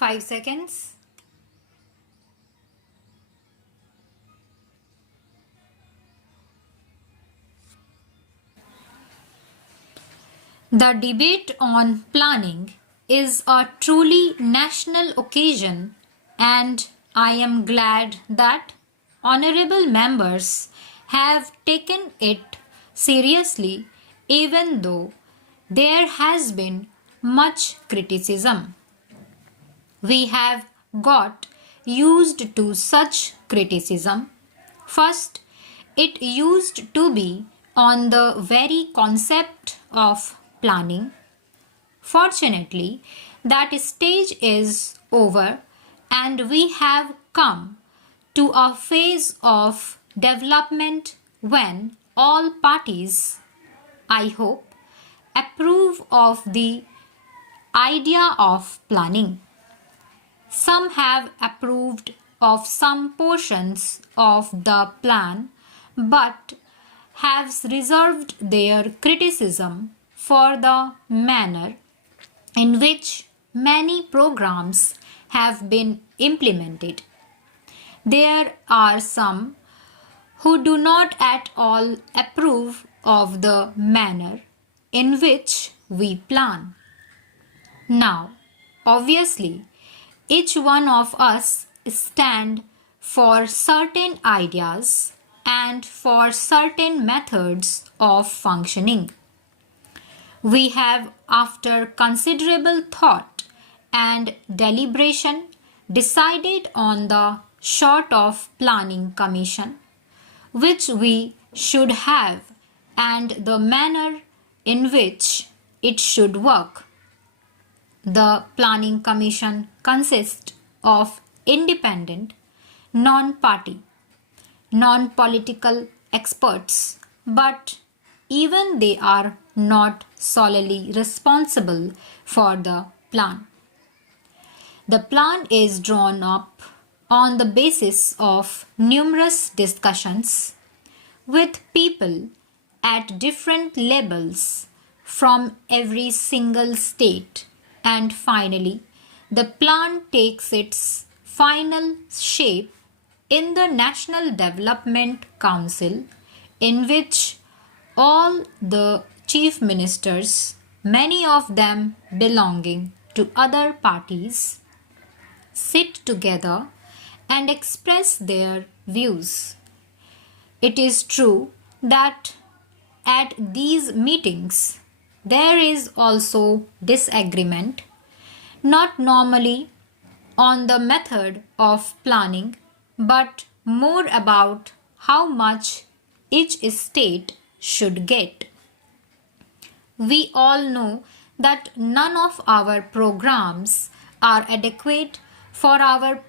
5 seconds. The debate on planning is a truly national occasion, and I am glad that honorable members have taken it seriously, even though there has been much criticism. We have got used to such criticism. First, it used to be on the very concept of planning. Fortunately, that stage is over and we have come to a phase of development when all parties, I hope, approve of the idea of planning. Some have approved of some portions of the plan but have reserved their criticism for the manner in which many programs have been implemented. There are some who do not at all approve of the manner in which we plan. Now, obviously, each one of us stand for certain ideas and for certain methods of functioning. We have, after considerable thought and deliberation, decided on the sort of planning commission which we should have and the manner in which it should work. The planning commission consists of independent, non-party, non-political experts, but even they are not solely responsible for the plan. The plan is drawn up on the basis of numerous discussions with people at different levels from every single state, and finally the plan takes its final shape in the National Development Council, in which all the chief ministers, many of them belonging to other parties, sit together and express their views. It is true that at these meetings there is also disagreement, not normally on the method of planning, but more about how much each state should get. We all know that none of our programs are adequate for our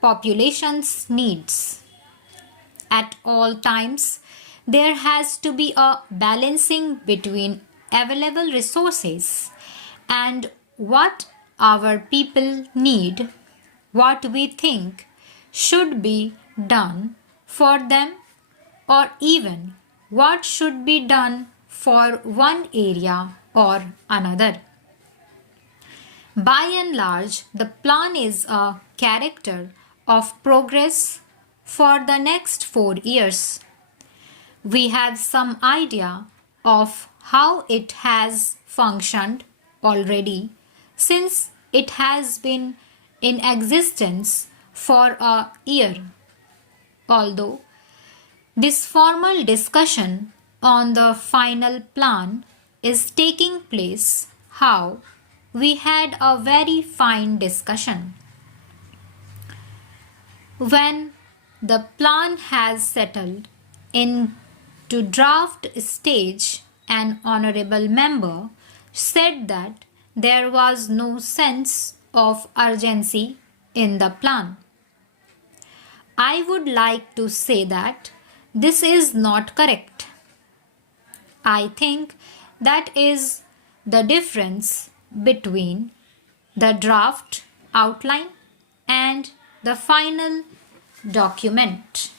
population's needs. At all times, there has to be a balancing between available resources and what our people need, what we think should be done for them, or even what should be done for one area or another. By and large, the plan is a character of progress for the next 4 years. We have some idea of how it has functioned already since it has been in existence for a year. Although this formal discussion on the final plan is taking place, how we had a very fine discussion. When the plan has settled into draft stage, an honorable member said that there was no sense of urgency in the plan. I would like to say that this is not correct. I think that is the difference between the draft outline and the final document.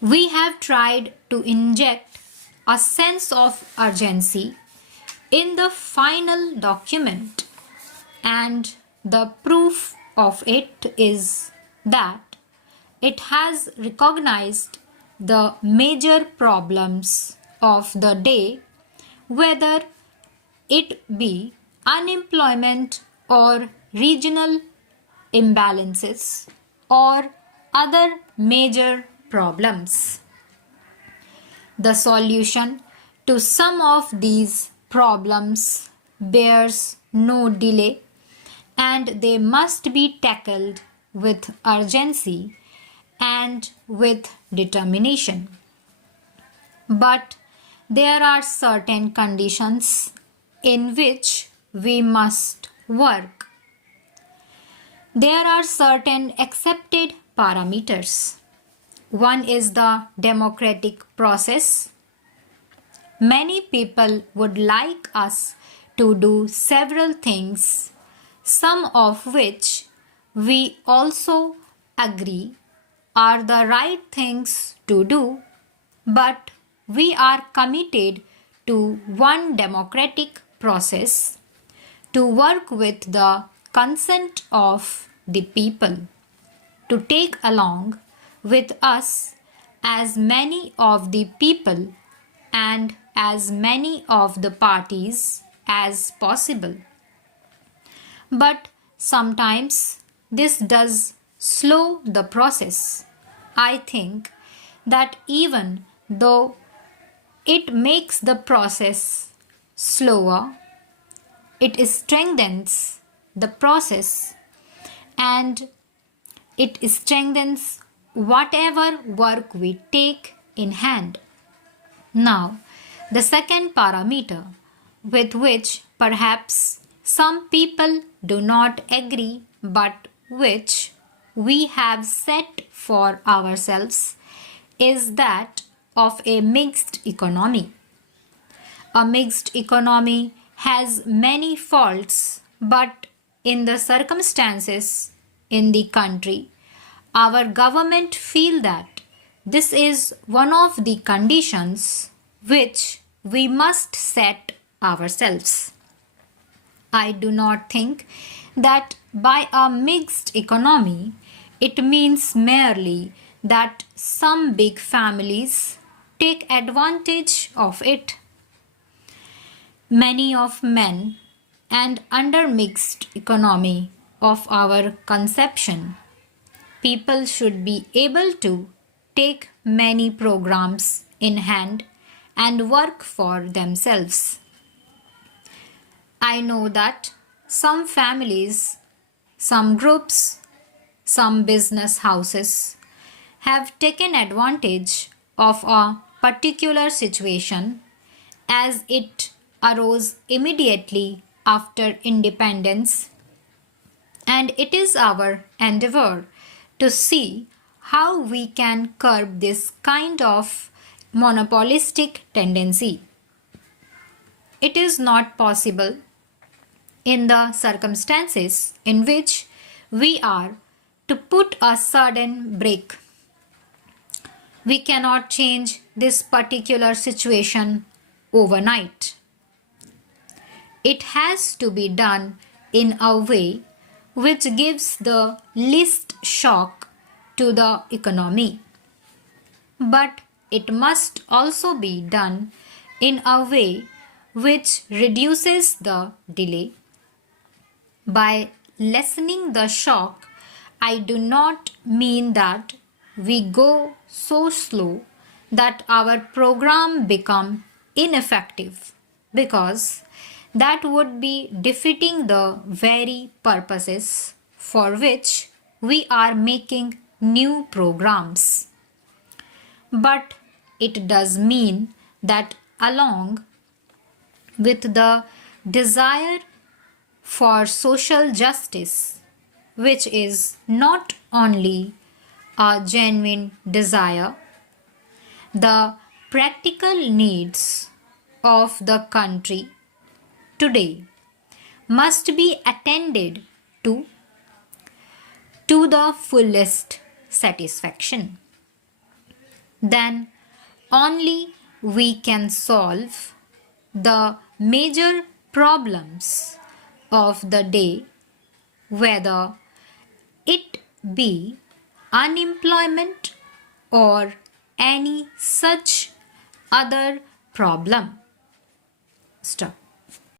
We have tried to inject a sense of urgency in the final document and the proof of it is that it has recognized the major problems of the day, whether it be unemployment or regional imbalances or other major problems. The solution to some of these problems bears no delay, and they must be tackled with urgency and with determination. But there are certain conditions in which we must work. There are certain accepted parameters. One is the democratic process. Many people would like us to do several things, some of which we also agree are the right things to do, but we are committed to one democratic process to work with the consent of the people, to take along with us as many of the people and as many of the parties as possible. But sometimes this does slow the process. I think that even though it makes the process slower, it strengthens the process and it strengthens whatever work we take in hand. Now, the second parameter with which perhaps some people do not agree but which we have set for ourselves is that of a mixed economy. A mixed economy has many faults, but in the circumstances in the country, our government feel that this is one of the conditions which we must set ourselves. I do not think that by a mixed economy it means merely that some big families take advantage of it. Many of men and under mixed economy of our conception, people should be able to take many programs in hand and work for themselves. I know that some families, some groups, some business houses have taken advantage of a particular situation as it arose immediately after independence, and it is our endeavor to see how we can curb this kind of monopolistic tendency. It is not possible in the circumstances in which we are to put a sudden break. We cannot change this particular situation overnight. It has to be done in a way which gives the least shock to the economy. But it must also be done in a way which reduces the delay. By lessening the shock, I do not mean that we go so slow that our program become ineffective, because that would be defeating the very purposes for which we are making new programs. But it does mean that along with the desire for social justice, which is not only a genuine desire, the practical needs of the country today must be attended to the fullest satisfaction. Then only we can solve the major problems of the day whether it be unemployment or any such other problem. Stop.